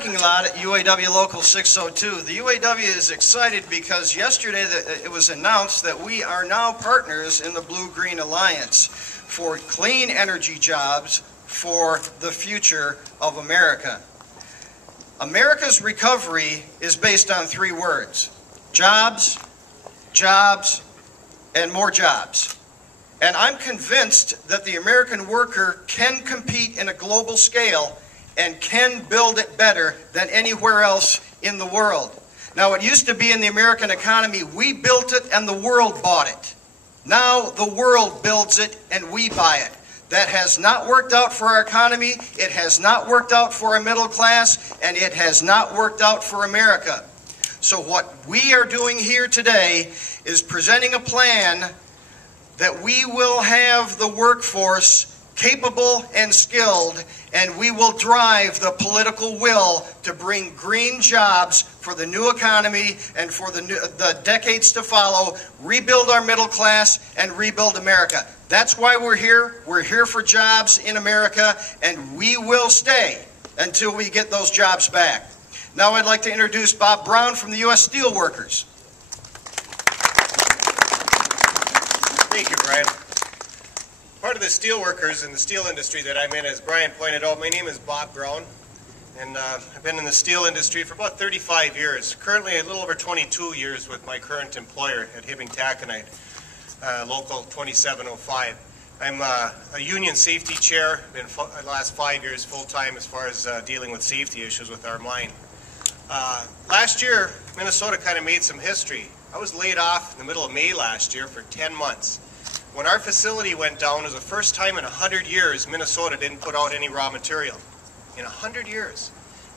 parking lot at UAW Local 602. The UAW is excited because yesterday it was announced that we are now partners in the Blue-Green Alliance for clean energy jobs for the future of America. America's recovery is based on three words: jobs, jobs, and more jobs. And I'm convinced that the American worker can compete in a global scale and can build it better than anywhere else in the world. Now, it used to be in the American economy, we built it and the world bought it. Now the world builds it and we buy it. That has not worked out for our economy, it has not worked out for our middle class, and it has not worked out for America. So what we are doing here today is presenting a plan that we will have the workforce capable and skilled, and we will drive the political will to bring green jobs for the new economy and for the decades to follow, rebuild our middle class, and rebuild America. That's why we're here. We're here for jobs in America, and we will stay until we get those jobs back. Now I'd like to introduce Bob Brown from the U.S. Steelworkers. Thank you, Brian. Part of the steelworkers in the steel industry that I'm in, as Brian pointed out, my name is Bob Brown, and I've been in the steel industry for about 35 years. Currently a little over 22 years with my current employer at Hibbing Taconite, Local 2705. I'm a union safety chair, been the last 5 years full-time as far as dealing with safety issues with our mine. Last year, Minnesota kind of made some history. I was laid off in the middle of May last year for 10 months. When our facility went down, it was the first time in 100 years Minnesota didn't put out any raw material. In 100 years.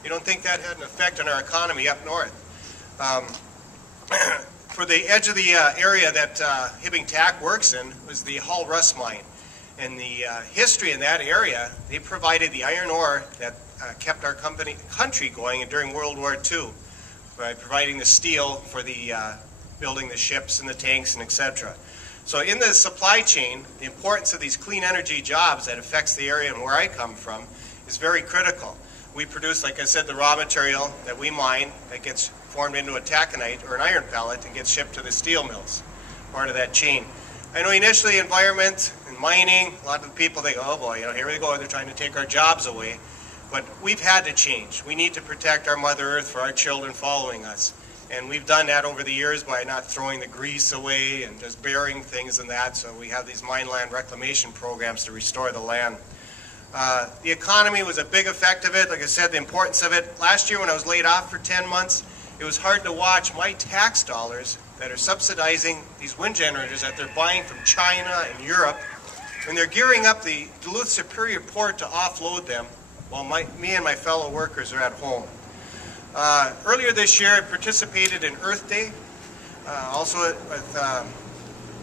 You don't think that had an effect on our economy up north? For the edge of the area that Hibbing Tac works in was the Hull Rust Mine. And the history in that area, they provided the iron ore that kept our country going during World War II by providing the steel for the building the ships and the tanks and etc. So in the supply chain, the importance of these clean energy jobs that affects the area and where I come from is very critical. We produce, like I said, the raw material that we mine that gets formed into a taconite or an iron pellet and gets shipped to the steel mills, part of that chain. I know initially environment and mining, a lot of the people think, oh boy, here we go, they're trying to take our jobs away. But we've had to change. We need to protect our Mother Earth for our children following us. And we've done that over the years by not throwing the grease away and just burying things and that. So we have these mine land reclamation programs to restore the land. The economy was a big effect of it. Like I said, the importance of it. Last year when I was laid off for 10 months, it was hard to watch my tax dollars that are subsidizing these wind generators that they're buying from China and Europe, when they're gearing up the Duluth Superior Port to offload them while me and my fellow workers are at home. Earlier this year, I participated in Earth Day, also with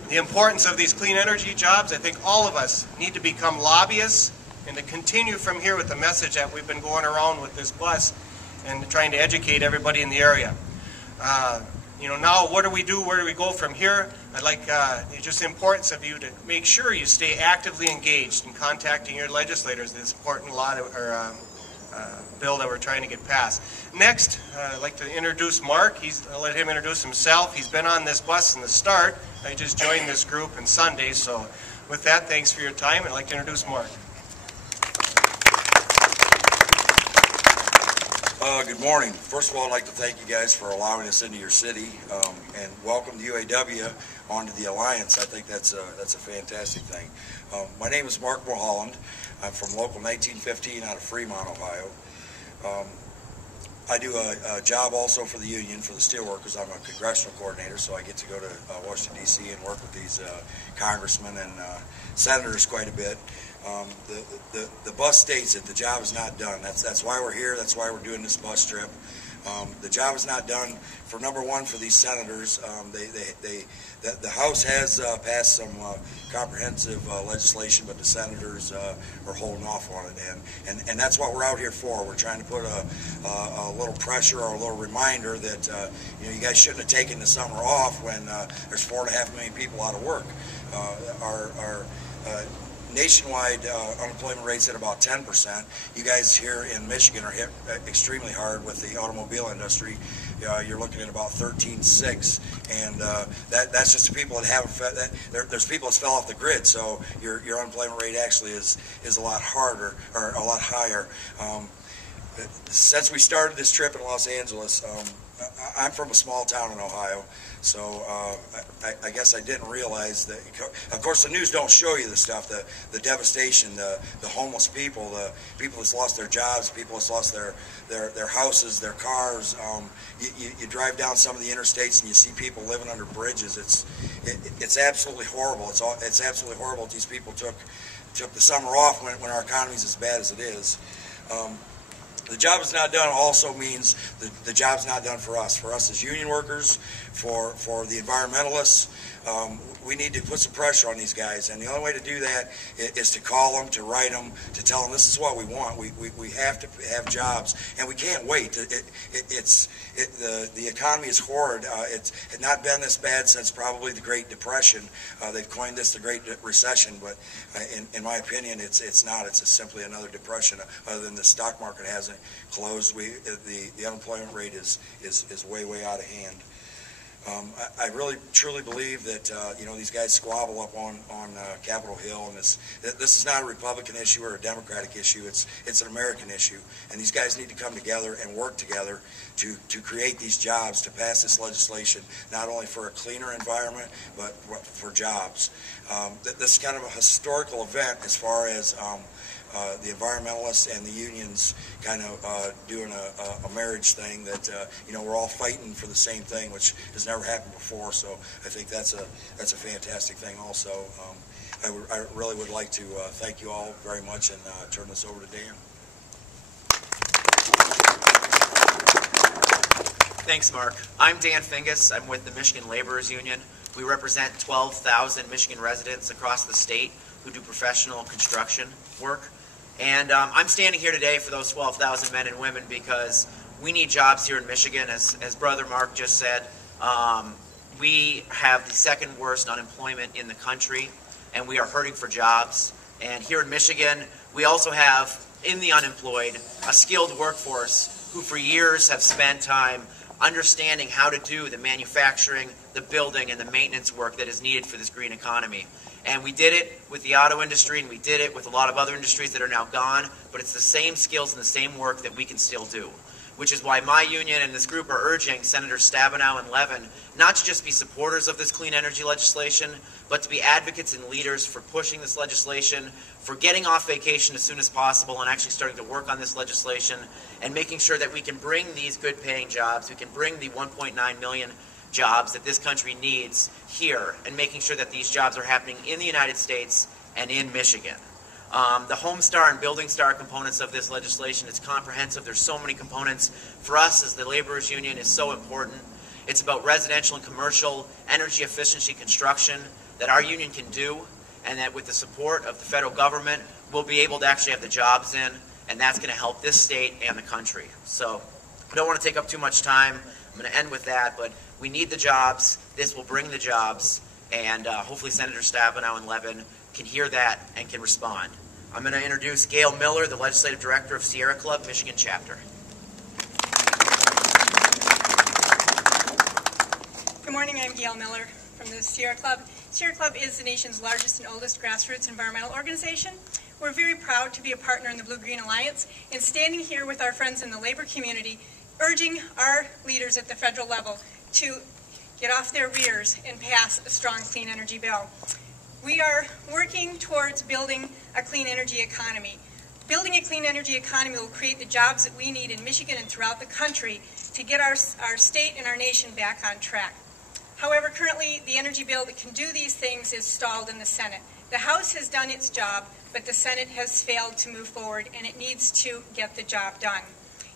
the importance of these clean energy jobs. I think all of us need to become lobbyists and to continue from here with the message that we've been going around with this bus and trying to educate everybody in the area. Now what do we do? Where do we go from here? I'd like just the importance of you to make sure you stay actively engaged in contacting your legislators. This important law bill that we're trying to get passed. Next, I'd like to introduce Mark. I'll let him introduce himself. He's been on this bus from the start. I just joined this group on Sunday. So with that, thanks for your time. I'd like to introduce Mark. Good morning. First of all, I'd like to thank you guys for allowing us into your city and welcome the UAW onto the Alliance. I think that's a fantastic thing. My name is Mark Holland. I'm from Local 1915 out of Fremont, Ohio. I do a job also for the union, for the steelworkers. I'm a congressional coordinator, so I get to go to Washington, D.C. and work with these congressmen and senators quite a bit. The bus states that the job is not done. That's why we're here. That's why we're doing this bus trip. The job is not done for number one for these senators. The House has passed some comprehensive legislation, but the senators are holding off on it, and that's what we're out here for. We're trying to put a little pressure or a little reminder that you guys shouldn't have taken the summer off when there's 4.5 million people out of work. nationwide unemployment rate's at about 10%. You guys here in Michigan are hit extremely hard with the automobile industry. You're looking at about 13.6, and that's just the people that haven't. There's people that fell off the grid, so your unemployment rate actually is a lot harder or a lot higher. Since we started this trip in Los Angeles, I'm from a small town in Ohio, so I guess I didn't realize that. Of course, the news don't show you the stuff, the devastation, the homeless people, the people that's lost their jobs, people that's lost their houses, their cars. You drive down some of the interstates and you see people living under bridges. It's absolutely horrible. It's absolutely horrible that these people took the summer off when our economy's as bad as it is. The job is not done also means the job's not done for us. For us as union workers, for the environmentalists, we need to put some pressure on these guys. And the only way to do that is to call them, to write them, to tell them this is what we want. We have to have jobs, and we can't wait. The economy is horrid. It's not been this bad since probably the Great Depression. They've coined this the Great Recession, but in my opinion, it's not. It's simply another depression. Other than the stock market hasn't closed, the unemployment rate is way out of hand. I really truly believe that these guys squabble up on Capitol Hill, and this is not a Republican issue or a Democratic issue. It's an American issue, and these guys need to come together and work together to create these jobs, to pass this legislation, not only for a cleaner environment but for jobs. This is kind of a historical event as far as the environmentalists and the unions kind of doing a marriage thing that we're all fighting for the same thing, which has never happened before. So I think that's a fantastic thing. Also, I really would like to thank you all very much and turn this over to Dan. Thanks, Mark. I'm Dan Fingus. I'm with the Michigan Laborers Union. We represent 12,000 Michigan residents across the state who do professional construction work. And I'm standing here today for those 12,000 men and women because we need jobs here in Michigan. As Brother Mark just said, we have the second worst unemployment in the country, and we are hurting for jobs. And here in Michigan, we also have, in the unemployed, a skilled workforce who for years have spent time understanding how to do the manufacturing, the building, and the maintenance work that is needed for this green economy. And we did it with the auto industry, and we did it with a lot of other industries that are now gone, but it's the same skills and the same work that we can still do, which is why my union and this group are urging Senators Stabenow and Levin not to just be supporters of this clean energy legislation, but to be advocates and leaders for pushing this legislation, for getting off vacation as soon as possible and actually starting to work on this legislation, and making sure that we can bring these good-paying jobs, we can bring the 1.9 million jobs that this country needs here, and making sure that these jobs are happening in the United States and in Michigan. The Home Star and Building Star components of this legislation, it's comprehensive. There's so many components. For us as the Laborers Union, is so important. It's about residential and commercial energy efficiency construction that our union can do, and that with the support of the federal government, we'll be able to actually have the jobs in, and that's going to help this state and the country. So I don't want to take up too much time. I'm going to end with that, but we need the jobs. This will bring the jobs, and hopefully Senator Stabenow and Levin can hear that and can respond. I'm going to introduce Gail Miller, the Legislative Director of Sierra Club, Michigan Chapter. Good morning, I'm Gail Miller from the Sierra Club. Sierra Club is the nation's largest and oldest grassroots environmental organization. We're very proud to be a partner in the Blue-Green Alliance and standing here with our friends in the labor community, urging our leaders at the federal level to get off their rears and pass a strong clean energy bill. We are working towards building a clean energy economy. Building a clean energy economy will create the jobs that we need in Michigan and throughout the country to get our state and our nation back on track. However, currently the energy bill that can do these things is stalled in the Senate. The House has done its job, but the Senate has failed to move forward, and it needs to get the job done.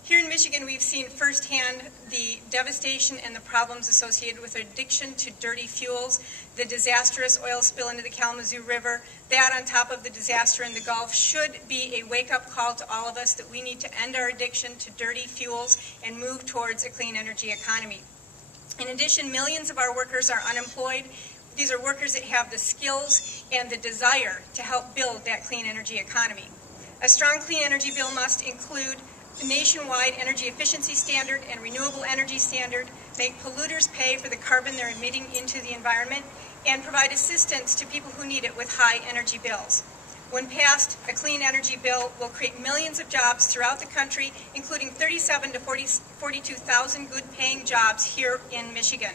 Here in Michigan, we've seen firsthand the devastation and the problems associated with addiction to dirty fuels, the disastrous oil spill into the Kalamazoo River. That, on top of the disaster in the Gulf, should be a wake-up call to all of us that we need to end our addiction to dirty fuels and move towards a clean energy economy. In addition, millions of our workers are unemployed. These are workers that have the skills and the desire to help build that clean energy economy. A strong clean energy bill must include the nationwide energy efficiency standard and renewable energy standard, make polluters pay for the carbon they're emitting into the environment, and provide assistance to people who need it with high energy bills. When passed, a clean energy bill will create millions of jobs throughout the country, including 37,000 to 42,000 good-paying jobs here in Michigan.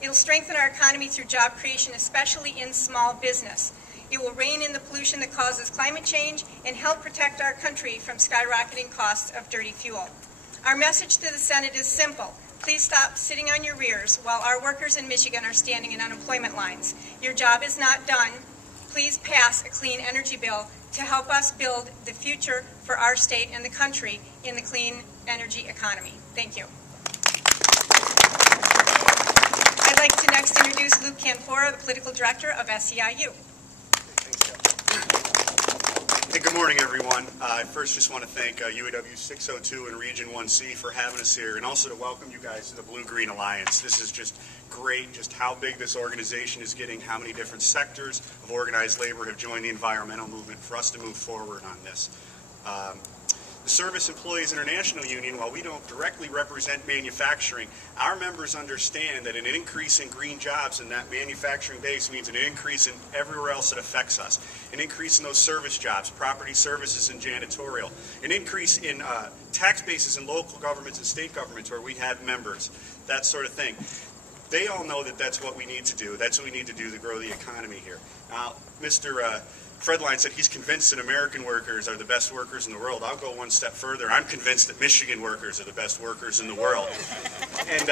It will strengthen our economy through job creation, especially in small business. It will rein in the pollution that causes climate change and help protect our country from skyrocketing costs of dirty fuel. Our message to the Senate is simple. Please stop sitting on your rears while our workers in Michigan are standing in unemployment lines. Your job is not done. Please pass a clean energy bill to help us build the future for our state and the country in the clean energy economy. Thank you. I'd like to next introduce Luke Canfora, the Political Director of SEIU. Hey, good morning, everyone. I first just want to thank UAW 602 and Region 1C for having us here, and also to welcome you guys to the Blue-Green Alliance. This is just great, just how big this organization is getting, how many different sectors of organized labor have joined the environmental movement for us to move forward on this. The Service Employees International Union, while we don't directly represent manufacturing, our members understand that an increase in green jobs in that manufacturing base means an increase in everywhere else that affects us. An increase in those service jobs, property services and janitorial. An increase in tax bases in local governments and state governments where we have members. That sort of thing. They all know that that's what we need to do. That's what we need to do to grow the economy here. Now, Mr. Fredline said he's convinced that American workers are the best workers in the world. I'll go one step further. I'm convinced that Michigan workers are the best workers in the world. And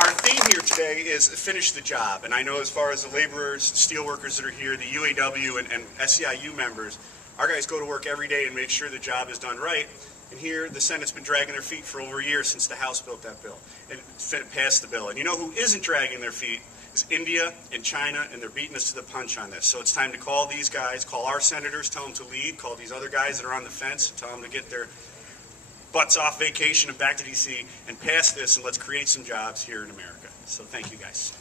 our theme here today is finish the job. And I know as far as the laborers, steel workers that are here, the UAW and SEIU members, our guys go to work every day and make sure the job is done right. And here, the Senate's been dragging their feet for over a year since the House built that bill and passed the bill. And you know who isn't dragging their feet? Is India and China, and they're beating us to the punch on this. So it's time to call these guys, call our senators, tell them to lead, call these other guys that are on the fence, tell them to get their butts off vacation and back to D.C. and pass this, and let's create some jobs here in America. So thank you, guys.